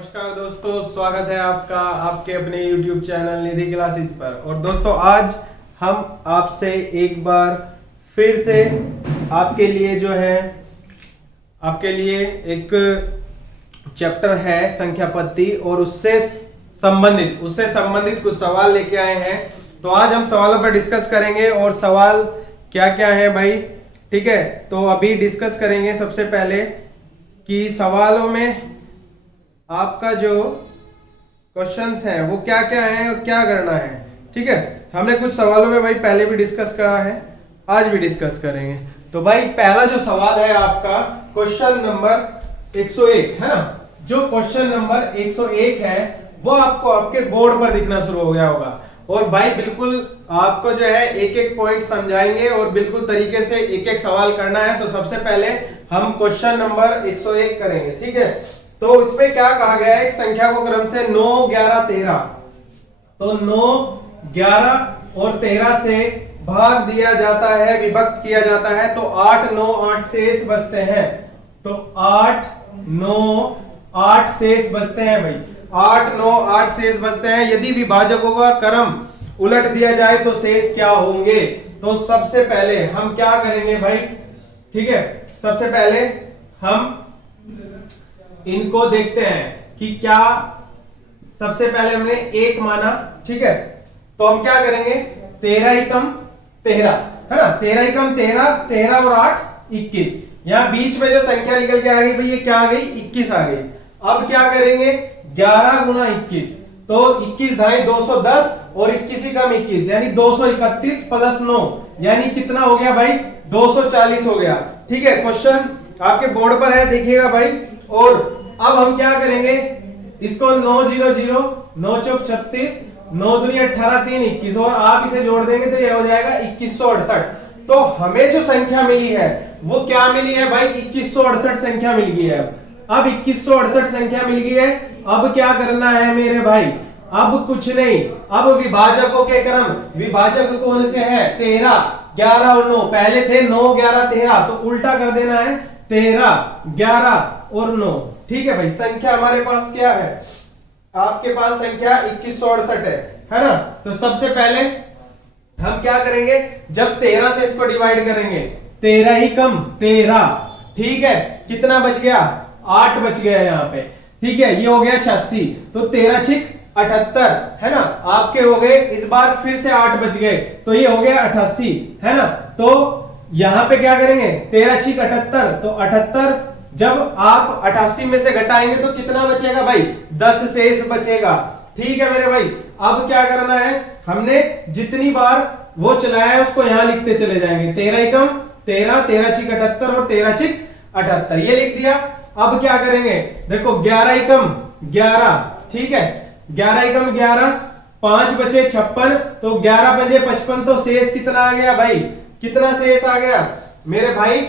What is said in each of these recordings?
नमस्कार दोस्तों, स्वागत है आपका आपके अपने YouTube चैनल निधि क्लासेस पर। और दोस्तों आज हम आपसे एक बार फिर से आपके लिए जो है आपके लिए एक चैप्टर है संख्या पत्ती और उससे संबंधित कुछ सवाल लेके आए हैं। तो आज हम सवालों पर डिस्कस करेंगे और सवाल क्या क्या है भाई, ठीक है। तो अभी डिस्कस करेंगे सबसे पहले कि सवालों में आपका जो क्वेश्चंस हैं वो क्या क्या हैं और क्या करना है, ठीक है। हमने कुछ सवालों में भाई पहले भी डिस्कस करा है, आज भी डिस्कस करेंगे। तो भाई पहला जो सवाल है आपका क्वेश्चन नंबर 101 है ना। जो क्वेश्चन नंबर 101 है वो आपको आपके बोर्ड पर दिखना शुरू हो गया होगा। और भाई बिल्कुल आपको जो है एक एक पॉइंट समझाएंगे और बिल्कुल तरीके से एक एक सवाल करना है। तो सबसे पहले हम क्वेश्चन नंबर 101 करेंगे, ठीक है। तो इसमें क्या कहा गया है, एक संख्या को क्रम से 9, 11, 13, तो 9, 11 और 13 से भाग दिया जाता है, विभक्त किया जाता है। तो 8, 9, 8 शेष बचते हैं। तो 8, 9, 8 शेष बचते हैं भाई, 8, 9, 8 शेष बचते हैं। यदि विभाजकों का क्रम उलट दिया जाए तो शेष क्या होंगे। तो सबसे पहले हम क्या करेंगे भाई, ठीक है। सबसे पहले हम इनको देखते हैं कि क्या, सबसे पहले हमने 1 माना, ठीक है। तो हम क्या करेंगे, 13 एकम 13 है ना, 13 एकम 13, 13 और 8 21। यहां बीच में जो संख्या निकल के आ गई भाई ये क्या आ गई, 21 आ गई। अब क्या करेंगे, 11 गुना 21, तो 21 ढाई 210 और 21 एकम 21 यानी 231 प्लस 9 यानी कितना हो गया भाई, 240 हो गया, ठीक है। क्वेश्चन आपके बोर्ड पर है, देखिएगा भाई। और अब हम क्या करेंगे, इसको 9 0 0 9 चौक 36, 9 दूनी 18, 3 21 और आप इसे जोड़ देंगे तो ये हो जाएगा 2168। तो हमें जो संख्या मिली है वो क्या मिली है भाई, 2168 संख्या मिल गई है। अब 2168 संख्या मिल गई है। अब क्या करना है मेरे भाई, अब कुछ नहीं, अब विभाजकों के क्रम, विभाजक कौन से है, 13, 11 और 9। पहले थे 9, 11, 13, तो उल्टा कर देना है, 13, 11 और 9, ठीक है भाई। संख्या हमारे पास क्या है, आपके पास संख्या 2168 है ना। तो सबसे पहले हम क्या करेंगे, जब 13 से इसको डिवाइड करेंगे, 13 ही कम 13, ठीक है। कितना बच गया, 8 बच गया यहाँ पे, ठीक है। ये हो गया 86, तो 13 छिक 78 है ना। आपके हो गए, इस बार फिर से 8 बच गए, तो ये हो गया 88 है ना। तो यहां पे क्या करेंगे, 13 छिक 78, तो 78 जब आप 88 में से घटाएंगे तो कितना बचेगा भाई, 10 शेष बचेगा, ठीक है मेरे भाई। अब क्या करना है, हमने जितनी बार वो चलाया है उसको यहां लिखते चले जाएंगे, 13 एकम 13, 13 छिक 78 और 13 छिक 78, ये लिख दिया। अब क्या करेंगे, देखो 11 एकम 11, ठीक है, 11 एकम 11, 5 बचे 56, तो 11 पंजे 55, तो शेष कितना आ गया भाई, कितना शेष आ गया मेरे भाई,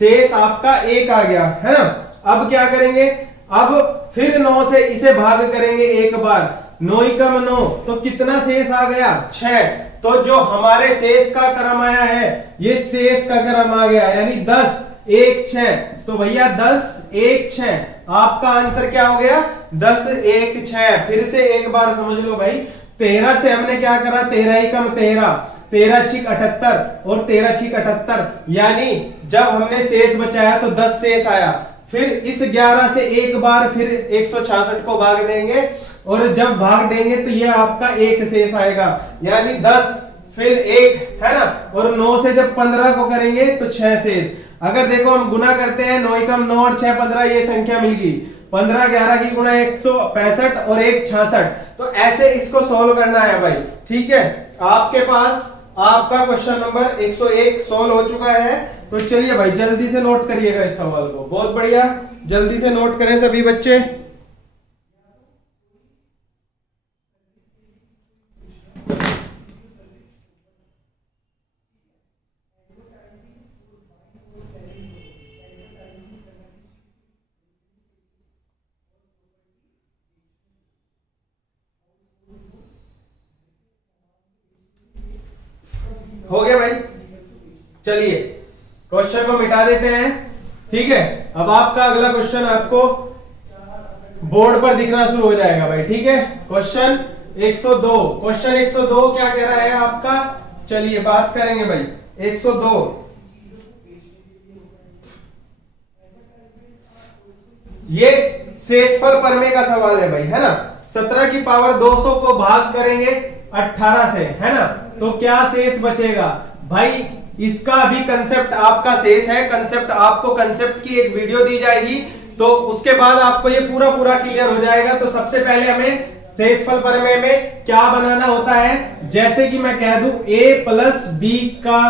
शेष आपका 1 आ गया है ना। अब क्या करेंगे, अब फिर 9 से इसे भाग करेंगे एक बार, 9 एकम 9, तो कितना शेष आ गया, 6। तो जो हमारे शेष का क्रम आया है ये शेष का क्रम आ गया, यानी 10 1 6। तो भैया 10 1 6, आपका आंसर क्या हो गया, 10 1 6। फिर से एक बार समझ लो भाई, 13 से हमने क्या करा, 13 एकम 13, 13 छिक 78 और 13 छिक 78, यानी जब हमने शेष बचाया तो 10 शेष आया। फिर इस 11 से एक बार फिर 166 को भाग देंगे, और जब भाग देंगे तो ये आपका 1 शेष आएगा, यानी 10 फिर 1 है ना। और 9 से जब 15 को करेंगे तो 6 शेष। अगर देखो हम गुना करते हैं, 9 एकम 9 और 6 15, ये संख्या मिल गई, 15 11 की गुणा 165 और 1 66। तो ऐसे इसको सोल्व करना है भाई, ठीक है। आपके पास आपका क्वेश्चन नंबर 101 सोल्व हो चुका है। तो चलिए भाई जल्दी से नोट करिएगा इस सवाल को, बहुत बढ़िया, जल्दी से नोट करें सभी बच्चे। हो गया भाई, चलिए क्वेश्चन को मिटा देते हैं, ठीक है। अब आपका अगला क्वेश्चन आपको बोर्ड पर दिखना शुरू हो जाएगा भाई। ठीक है, क्वेश्चन 102, क्वेश्चन 102 क्या कह रहा है आपका, चलिए बात करेंगे भाई। 102 ये शेषफल प्रमेय का सवाल है भाई, है ना। 17 की पावर 200 को भाग करेंगे 18 से, है ना, तो क्या शेष बचेगा भाई। इसका भी कंसेप्ट आपका शेष है, कंसेप्ट आपको कंसेप्ट की एक वीडियो दी जाएगी, तो उसके बाद आपको ये पूरा क्लियर हो जाएगा। तो सबसे पहले हमें शेषफल प्रमेय में क्या बनाना होता है, जैसे कि मैं कह दूं a प्लस बी का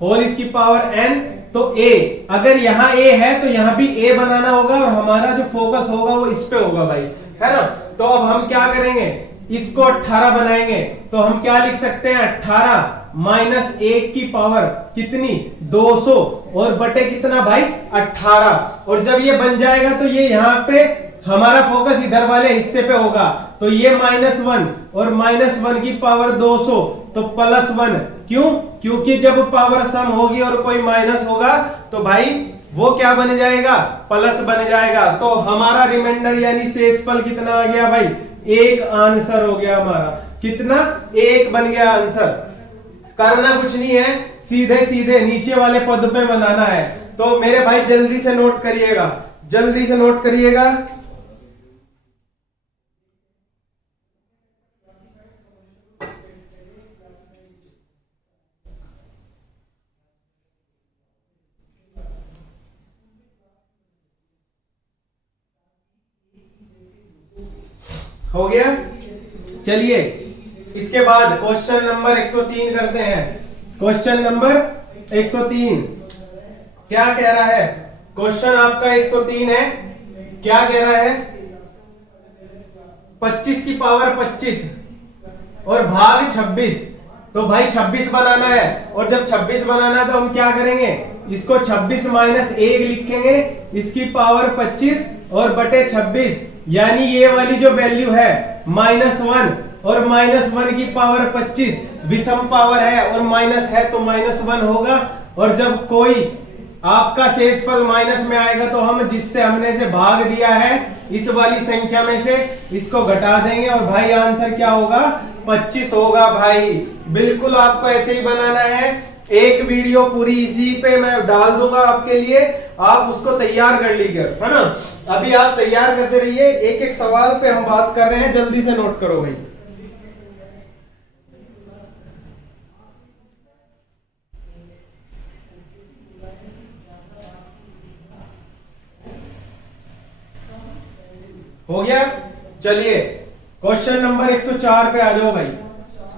होल इसकी पावर n, तो a अगर यहां a है तो यहां भी a बनाना होगा और हमारा जो फोकस होगा वो इस पे होगा भाई, है ना। तो अब हम क्या करेंगे, इसको 18 बनाएंगे, तो हम क्या लिख सकते हैं 18 माइनस 1 की पावर कितनी 200 और बटे कितना भाई 18। और जब ये बन जाएगा तो ये यहाँ पे हमारा फोकस इधर वाले हिस्से पे होगा, तो ये -1 और -1 की पावर 200 तो +1। क्यों, क्योंकि जब पावर सम होगी और कोई माइनस होगा तो भाई वो क्या बन जाएगा, प्लस बन जाएगा। तो हमारा रिमाइंडर यानी शेषफल कितना आ गया भाई, 1 आंसर हो गया हमारा। कितना, 1 बन गया आंसर। करना कुछ नहीं है, सीधे सीधे नीचे वाले पद पे बनाना है। तो मेरे भाई जल्दी से नोट करिएगा, जल्दी से नोट करिएगा। हो गया, चलिए इसके बाद क्वेश्चन नंबर 103 करते हैं। क्वेश्चन नंबर 103 क्या कह रहा है, क्वेश्चन आपका 103 है, क्या कह रहा है 25 की पावर 25 और भाग 26। तो भाई 26 बनाना है, और जब 26 बनाना है तो हम क्या करेंगे, इसको 26 माइनस 1 लिखेंगे, इसकी पावर 25 और बटे 26, यानी ये वाली जो वैल्यू है -1 और -1 की पावर 25 विषम पावर है और माइनस है तो -1 होगा। और जब कोई आपका शेषफल माइनस में आएगा तो हम जिससे हमने से भाग दिया है इस वाली संख्या में से इसको घटा देंगे और भाई आंसर क्या होगा, 25 होगा भाई। बिल्कुल आपको ऐसे ही बनाना है। एक वीडियो पूरी इसी पे मैं डाल दूंगा आपके लिए, आप उसको तैयार कर लीजिए, है ना। अभी आप तैयार करते रहिए, एक एक सवाल पे हम बात कर रहे हैं, जल्दी से नोट करो भाई। हो गया, चलिए क्वेश्चन नंबर 104 पे आ जाओ भाई।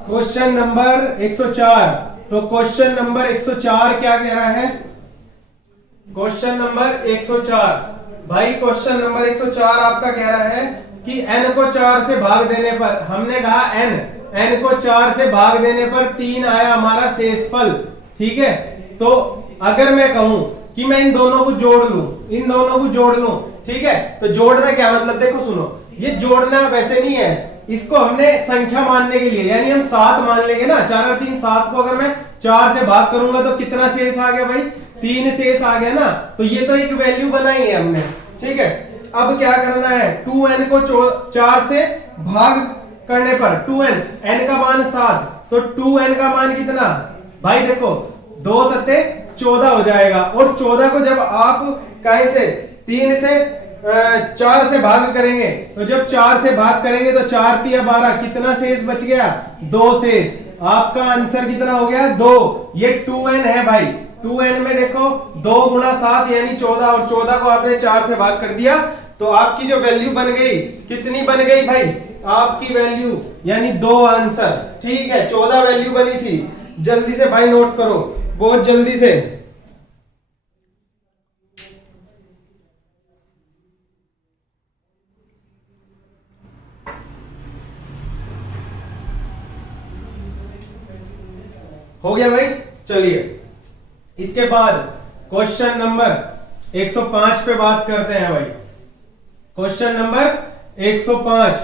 क्वेश्चन नंबर 104, तो क्वेश्चन नंबर 104 क्या कह रहा है, क्वेश्चन नंबर 104 भाई, क्वेश्चन नंबर 104 आपका कह रहा है कि n को 4 से भाग देने पर, हमने कहा n को 4 से भाग देने पर 3 आया हमारा शेषफल। ठीक है, तो अगर मैं कहूं कि मैं इन दोनों को जोड़ लूं, इन दोनों को जोड़ लूं, ठीक है, तो जोड़ना क्या मतलब, देखो सुनो, ये जोड़ना वैसे नहीं है, इसको हमने संख्या मानने के लिए, यानी हम 7 मान लेंगे ना, 4 और 3 7 को अगर मैं 4 से भाग करूंगा तो कितना शेष आ गया भाई, 3 शेष आ गया ना। तो ये तो एक वैल्यू बनाई है हमने, ठीक है। अब क्या करना है, 2n को 4 से भाग करने पर 2n, n का मान 7, तो 2n का मान कितना भाई, देखो 2 सत्ते 14 हो जाएगा। और 14 को जब आप कैसे से 3 से 4 से भाग करेंगे, तो जब 4 से भाग करेंगे तो 4 3 12, कितना शेष बच गया, 2 शेष। आपका आंसर कितना हो गया, 2। ये 2n है भाई, 2n में देखो 2 गुणा 7 यानी 14, और 14 को आपने 4 से भाग कर दिया, तो आपकी जो वैल्यू बन गई, कितनी बन गई भाई, आपकी वैल्यू यानी 2 आंसर। ठीक है, 14 वैल्यू बनी थी। जल्दी से भाई नोट करो, बहुत जल्दी से। हो गया भाई, चलिए इसके बाद क्वेश्चन नंबर 105 पे बात करते हैं भाई। क्वेश्चन नंबर 105,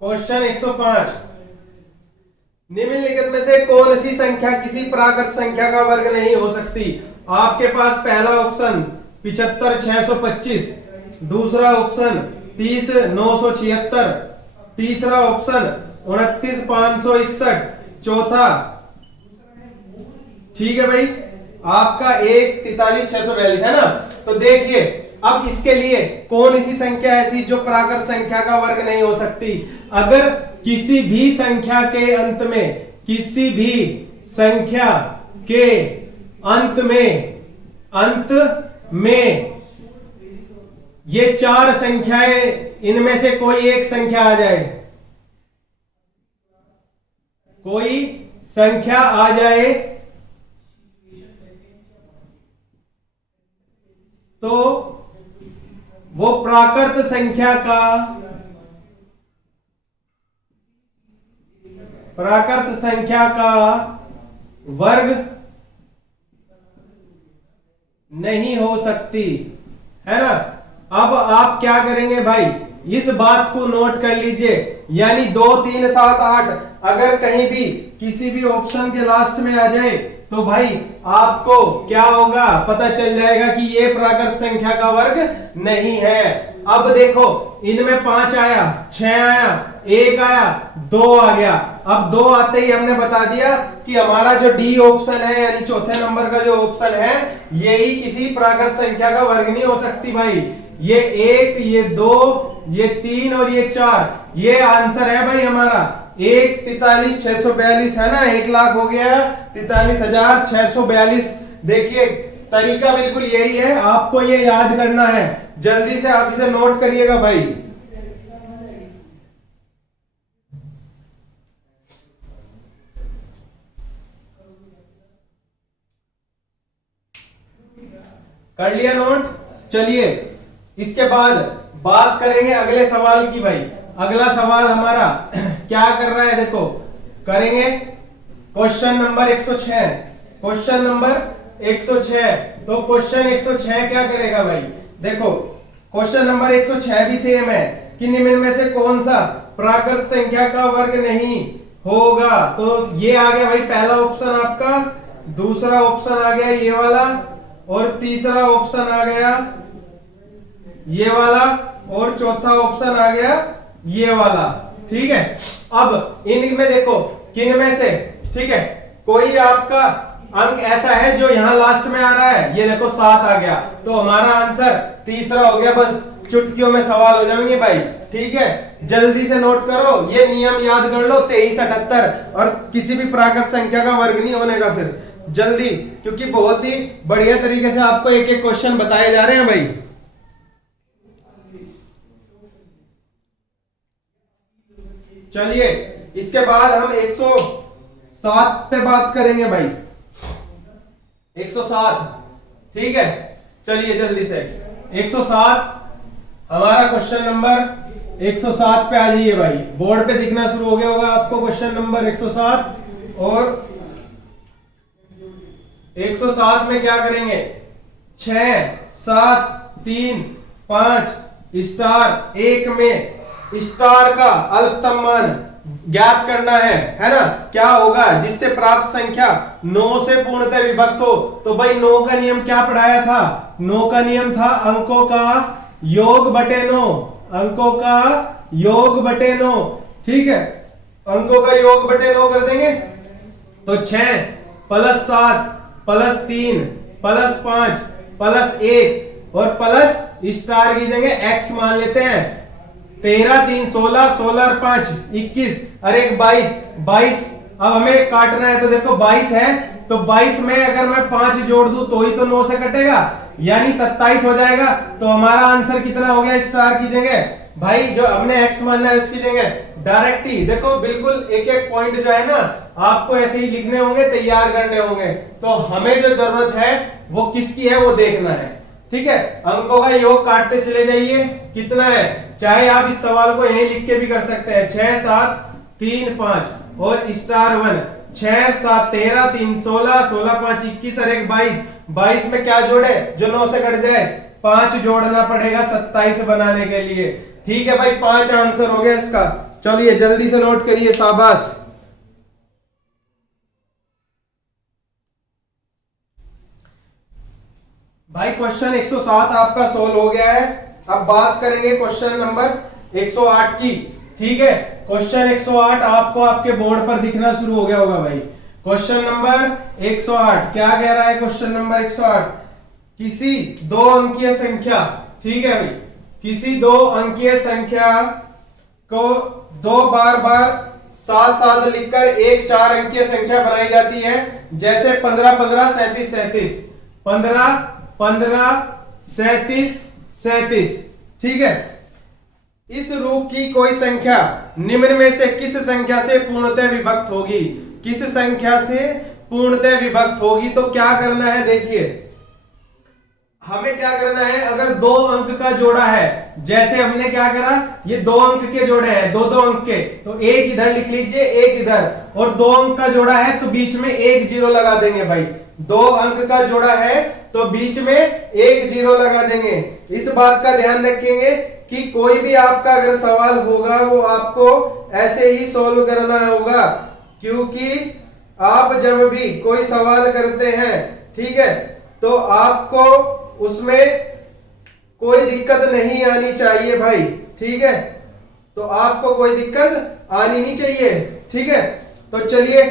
क्वेश्चन 105, निम्नलिखित में से कौन सी संख्या किसी प्राकृत संख्या का वर्ग नहीं हो सकती। आपके पास पहला ऑप्शन 75,625, दूसरा ऑप्शन 30,976, तीसरा ऑप्शन 29,561, चौथा, ठीक है भाई, आपका 43,642 है ना। तो देखिए अब इसके लिए कौन सी संख्या ऐसी जो प्राकृत संख्या का वर्ग नहीं हो सकती। अगर किसी भी संख्या के अंत में, किसी भी संख्या के अंत में ये चार संख्याएं, इनमें से कोई एक संख्या आ जाए, कोई संख्या आ जाए, तो वो प्राकृत संख्या का वर्ग नहीं हो सकती, है ना। अब आप क्या करेंगे भाई, इस बात को नोट कर लीजिए, यानी 2, 3, 7, 8 अगर कहीं भी किसी भी ऑप्शन के लास्ट में आ जाए तो भाई आपको क्या होगा, पता चल जाएगा कि ये प्राकृत संख्या का वर्ग नहीं है। अब देखो इनमें 5 आया, 6 आया, 1 आया, 2 आ गया। अब 2 आते ही हमने बता दिया कि हमारा जो डी ऑप्शन है, यानी चौथे नंबर का जो ऑप्शन है, यही किसी प्राकृत संख्या का वर्ग नहीं हो सकती भाई। ये 1, ये 2, ये 3 और ये 4, ये आंसर है भाई हमारा। 43,642 है ना, 1,00,000 हो गया, 43,642। देखिए तरीका बिल्कुल यही है, आपको ये याद करना है, जल्दी से आप इसे नोट करिएगा भाई। कर लिया नोट? चलिए इसके बाद बात करेंगे अगले सवाल की भाई। अगला सवाल हमारा क्या कर रहा है, देखो करेंगे क्वेश्चन नंबर 106। क्वेश्चन नंबर 106, तो क्वेश्चन 106 क्या करेगा भाई, देखो क्वेश्चन नंबर 106 भी सेम है कि निम्न में से कौन सा प्राकृत संख्या का वर्ग नहीं होगा। तो ये आ गया भाई पहला ऑप्शन आपका, दूसरा ऑप्शन आ गया ये वाला, और तीसरा ऑप्शन आ गया ये वाला, और चौथा ऑप्शन आ गया ये वाला। ठीक है, अब इनमें देखो किन में से, ठीक है, कोई आपका अंक ऐसा है जो यहां लास्ट में आ रहा है, ये देखो 7 आ गया, तो हमारा आंसर तीसरा हो गया। बस चुटकियों में सवाल हो जाएंगे भाई। ठीक है, जल्दी से नोट करो, ये नियम याद कर लो, 23, 78 और किसी भी प्राकृत संख्या का वर्ग नहीं होने का। फिर जल्दी, क्योंकि बहुत ही बढ़िया तरीके से आपको एक एक क्वेश्चन बताए जा रहे हैं भाई। चलिए इसके बाद हम 107 पे बात करेंगे भाई। 107, ठीक है, चलिए जल्दी से 107 हमारा क्वेश्चन नंबर 107 पे आ जाइए भाई। बोर्ड पे दिखना शुरू हो गया होगा आपको क्वेश्चन नंबर 107। और 107 में क्या करेंगे, 6, 7, 3, 5 स्टार 1 में स्टार का अल्पतम मान ज्ञात करना है ना। क्या होगा जिससे प्राप्त संख्या 9 से पूर्णतः विभक्त हो। तो भाई 9 का नियम क्या पढ़ाया था, 9 का नियम था अंकों का योग बटे 9, अंकों का योग बटे 9। ठीक है, अंकों का योग बटे 9 कर देंगे तो 6 प्लस 7 प्लस 3 प्लस 5 प्लस 1 और प्लस स्टार की जगह x मान लेते हैं। 13, 3, 16, 16 और 5 21, अरे 22। अब हमें काटना है तो देखो 22 है, तो 22 में अगर मैं 5 जोड़ दूं तो ही तो 9 से कटेगा, यानी 27 हो जाएगा। तो हमारा आंसर कितना हो गया स्टार की जगह भाई, जो हमने x मानना है उसकी जगह डायरेक्ट ही देखो, बिल्कुल एक एक पॉइंट जो है ना आपको ऐसे ही लिखने होंगे, तैयार करने होंगे। तो हमें जो जरूरत है वो किसकी है वो देखना है। ठीक है, अंकों का योग काटते चले जाइए, कितना है, चाहे आप इस सवाल को यहीं लिख के भी कर सकते हैं। 6, 7, 3, 5 और स्टार 1, 6, 7, 13, 3, 16, 16, 5, 21 और 1 22। 22 में क्या जोड़े जो 9 से कट जाए, 5 जोड़ना पड़ेगा 27 बनाने के लिए। ठीक है भाई, 5 आंसर हो गया इसका। चलिए जल्दी से नोट करिए, शाबाश। भाई क्वेश्चन 107 आपका सोल्व हो गया है। अब बात करेंगे क्वेश्चन नंबर 108 की। ठीक है, क्वेश्चन 108 आपको आपके बोर्ड पर दिखना शुरू हो गया होगा भाई। क्वेश्चन नंबर 108 क्या कह रहा है? क्वेश्चन नंबर 108, किसी दो अंकीय संख्या, ठीक है भाई, किसी दो अंकीय संख्या को दो बार बार साथ साथ लिखकर एक 4 अंकीय संख्या बनाई जाती है, जैसे 15 15 37 37, 15 15 37 37। ठीक है, इस रूप की कोई संख्या निम्न में से किस संख्या से पूर्णतः विभक्त होगी? किस संख्या से पूर्णतः विभक्त होगी? तो क्या करना है, देखिए हमें क्या करना है, अगर दो अंक का जोड़ा है, जैसे हमने क्या करा, ये दो अंक के जोड़े हैं, दो दो अंक के, तो एक इधर लिख लीजिए एक इधर, और दो अंक का जोड़ा है तो बीच में एक जीरो लगा देंगे भाई। दो अंक का जोड़ा है तो बीच में एक जीरो लगा देंगे। इस बात का ध्यान रखेंगे कि कोई भी आपका अगर सवाल होगा वो आपको ऐसे ही सॉल्व करना होगा, क्योंकि आप जब भी कोई सवाल करते हैं, ठीक है, तो आपको उसमें कोई दिक्कत नहीं आनी चाहिए भाई। ठीक है, तो आपको कोई दिक्कत आनी नहीं चाहिए। ठीक है, तो चलिए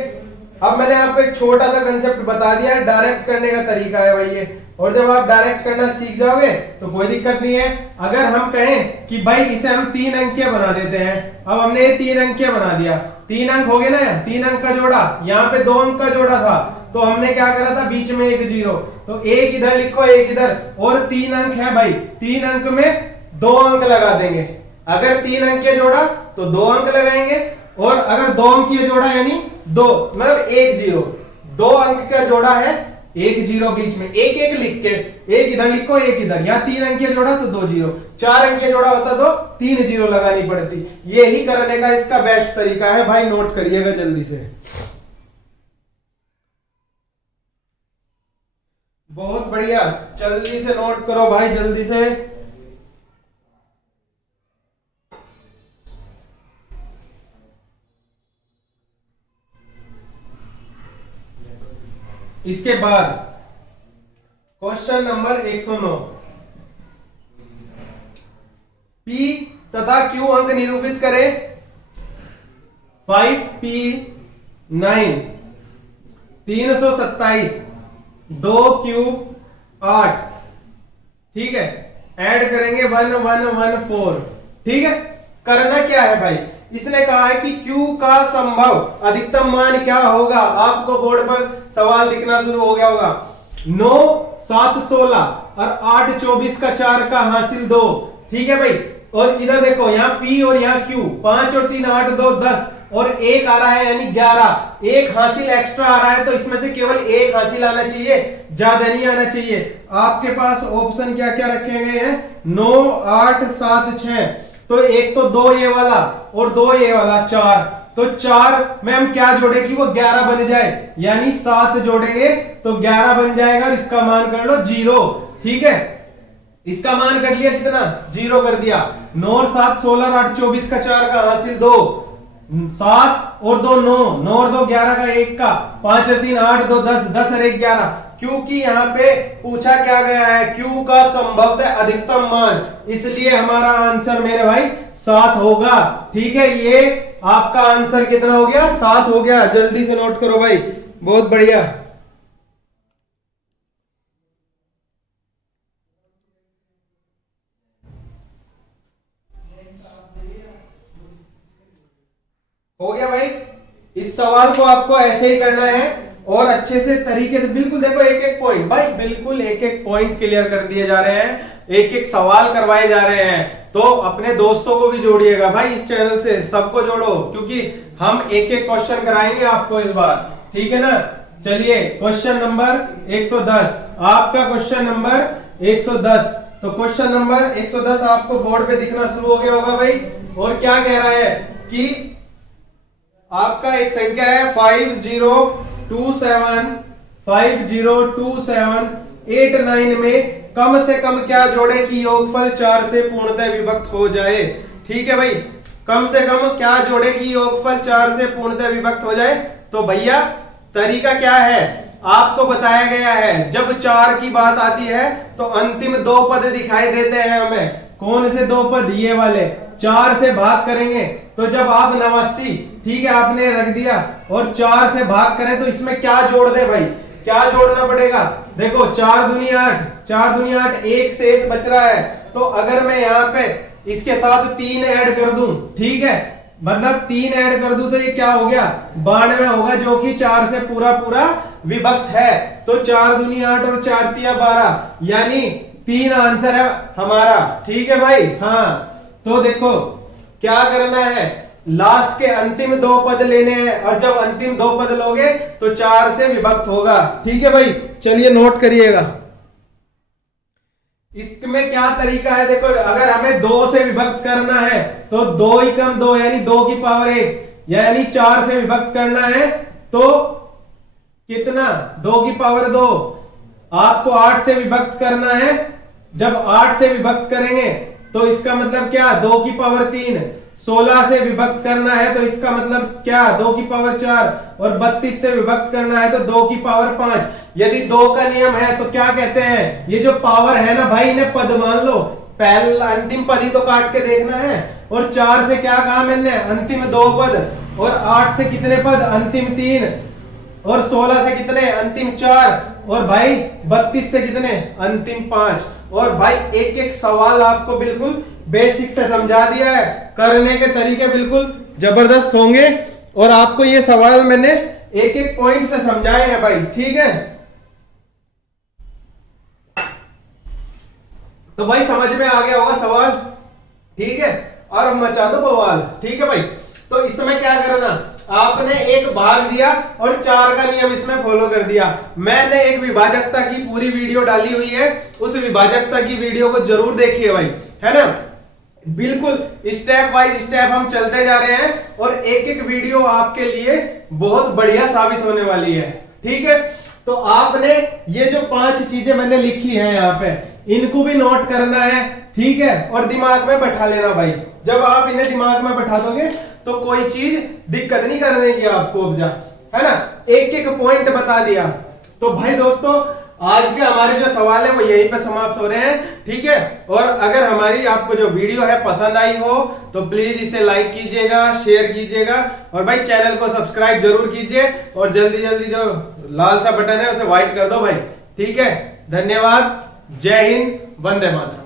अब मैंने आपको एक छोटा सा कंसेप्ट बता दिया है, डायरेक्ट करने का तरीका है भाई ये। और जब आप डायरेक्ट करना सीख जाओगे तो कोई दिक्कत नहीं है। अगर हम कहें कि भाई इसे हम 3 अंकीय बना देते हैं, अब हमने ये 3 अंकीय बना दिया, 3 अंक हो गए ना, 3 अंक का जोड़ा, यहाँ पे 2 अंक का जोड़ा था, तो हमने क्या करा था, बीच में एक जीरो, तो एक इधर लिखो एक इधर, और 3 अंक है भाई, 3 अंक में 2 अंक लगा देंगे। अगर 3 अंकीय जोड़ा तो 2 अंक लगाएंगे, और अगर 2 अंकीय जोड़ा यानी 2 मतलब 1 जीरो, 2 अंक का जोड़ा है, 1 जीरो बीच में, एक एक लिख के, एक इधर लिखो एक इधर, यहाँ 3 अंकीय जोड़ा तो 2 जीरो, 4 अंकीय जोड़ा होता तो 3 जीरो लगानी पड़ती। यही करने का इसका बेस्ट तरीका है भाई, नोट करिएगा जल्दी से। बहुत बढ़िया, जल्दी से नोट करो भाई, जल्दी से। इसके बाद क्वेश्चन नंबर 109, P तथा Q अंक निरूपित करें। 5P9 327 2 क्यूब 8, ठीक है, ऐड करेंगे 1114। ठीक है, करना क्या है भाई, इसने कहा है कि Q का संभव अधिकतम मान क्या होगा। आपको बोर्ड पर सवाल दिखना शुरू हो गया होगा। 9 7 16 और 8 24 का 4 का हासिल 2। ठीक है भाई, और इधर देखो यहाँ P और यहाँ Q, 5 और 3 8 2 10, और एक आ रहा है यानी 11, एक हासिल एक्स्ट्रा आ रहा है, तो इसमें से केवल एक हासिल आना चाहिए, ज्यादा नहीं आना चाहिए। आपके पास ऑप्शन क्या क्या रखे गए हैं, 9 8 7 6, तो एक तो 2 ये वाला और 2 ये वाला 4, तो 4 में हम क्या जोड़े कि वो 11 बन जाए, यानी 7 जोड़ेंगे तो 11 बन जाएगा, और इसका मान कर लो 0। ठीक है, इसका मान कर लिया कितना, 0 कर दिया। 9 और 7 16 और 8 24 का 4 का हासिल 2, 7 और 2 9, 9 और 2 11 का 1 का, 5 और 3 8 2 10, 10 और 1 11, क्योंकि यहाँ पे पूछा क्या गया है, Q का संभवतः अधिकतम मान, इसलिए हमारा आंसर मेरे भाई 7 होगा। ठीक है, ये आपका आंसर कितना हो गया, 7 हो गया। जल्दी से नोट करो भाई, बहुत बढ़िया। हो गया भाई, इस सवाल को आपको ऐसे ही करना है, और अच्छे से तरीके से, बिल्कुल देखो एक एक पॉइंट भाई, बिल्कुल एक एक पॉइंट क्लियर कर दिए जा रहे हैं, एक एक सवाल करवाए जा रहे हैं। तो अपने दोस्तों को भी जोड़िएगा भाई, इस चैनल से सबको जोड़ो, क्योंकि हम एक एक क्वेश्चन कराएंगे आपको इस बार। ठीक है ना, चलिए क्वेश्चन नंबर 110, आपका क्वेश्चन नंबर 110। तो क्वेश्चन नंबर 110 आपको बोर्ड पे दिखना शुरू हो गया होगा भाई, और क्या कह रहा है कि आपका एक संख्या है 5027 में कम से कम क्या जोड़े कि योगफल 4 से पूर्णतः विभक्त हो जाए। ठीक है भाई, कम से कम क्या जोड़े कि योगफल 4 से पूर्णतः विभक्त हो जाए। तो भैया तरीका क्या है, आपको बताया गया है जब 4 की बात आती है तो अंतिम 2 पद दिखाई देते हैं हमें। कौन से 2 पद? ये वाले। 4 से भाग करेंगे तो जब आप 89, ठीक है, आपने रख दिया और 4 से भाग करें तो इसमें क्या जोड़ दे भाई? क्या जोड़ना पड़ेगा? देखो 4 दूनी 8, 4 दूनी 8, एक शेष बच रहा है। तो अगर मैं यहाँ पे इसके साथ 3 ऐड कर दूं, ठीक है, मतलब 3 ऐड कर दूं तो ये क्या हो गया? 92 होगा, जो कि 4 से पूरा पूरा विभक्त है। तो 4 दूनी 8 और 4 तिया 12, यानी 3 आंसर है हमारा। ठीक है भाई। हाँ, तो देखो क्या करना है, लास्ट के अंतिम 2 पद लेने हैं और जब अंतिम 2 पद लोगे तो 4 से विभक्त होगा। ठीक है भाई, चलिए नोट करिएगा। इसमें क्या तरीका है? देखो, अगर हमें 2 से विभक्त करना है तो 2 ही कम 2 यानी 2 की पावर 1, यानी 4 से विभक्त करना है तो कितना? 2 की पावर 2। आपको 8 से विभक्त करना है, जब 8 से विभक्त करेंगे तो इसका मतलब क्या? 2 की पावर 3। 16 से विभक्त करना है तो इसका मतलब क्या? 2 की पावर 4। और 32 से विभक्त करना है तो 2 की पावर 5। यदि 2 का नियम है तो क्या कहते हैं? ये जो पावर है ना भाई, इन्हें पद मान लो। पहला अंतिम पद ही तो काट के देखना है। और 4 से क्या कहा मैंने? अंतिम 2 पद। और 8 से कितने पद? अंतिम 3। और 16 से कितने? अंतिम 4। और भाई 32 से कितने? अंतिम 5। और भाई एक एक सवाल आपको बिल्कुल बेसिक से समझा दिया है। करने के तरीके बिल्कुल जबरदस्त होंगे और आपको ये सवाल मैंने एक एक पॉइंट से समझाए हैं भाई। ठीक है, तो भाई समझ में आ गया होगा सवाल। ठीक है, और अब मचा दो बवाल। ठीक है भाई, तो इसमें क्या करना, आपने एक भाग दिया और 4 का नियम इसमें फॉलो कर दिया। मैंने एक विभाजकता की पूरी वीडियो डाली हुई है, उस विभाजकता की वीडियो को जरूर देखिए भाई, है ना। बिल्कुल स्टेप बाय स्टेप हम चलते जा रहे हैं और एक एक वीडियो आपके लिए बहुत बढ़िया साबित होने वाली है। ठीक है, तो आपने ये जो 5 चीजें मैंने लिखी हैं यहाँ पे, इनको भी नोट करना है। ठीक है, और दिमाग में बैठा लेना भाई। जब आप इन्हें दिमाग में बैठा दोगे तो कोई चीज दिक्कत नहीं करने की आपको, उपजा, है ना। एक एक पॉइंट बता दिया। तो भाई दोस्तों, आज के हमारे जो सवाल है वो यहीं पे समाप्त हो रहे हैं। ठीक है, और अगर हमारी आपको जो वीडियो है पसंद आई हो तो प्लीज इसे लाइक कीजिएगा, शेयर कीजिएगा और भाई चैनल को सब्सक्राइब जरूर कीजिए और जल्दी जल्दी जो लाल सा बटन है उसे व्हाइट कर दो भाई। ठीक है, धन्यवाद, जय हिंद, वंदे मातरम।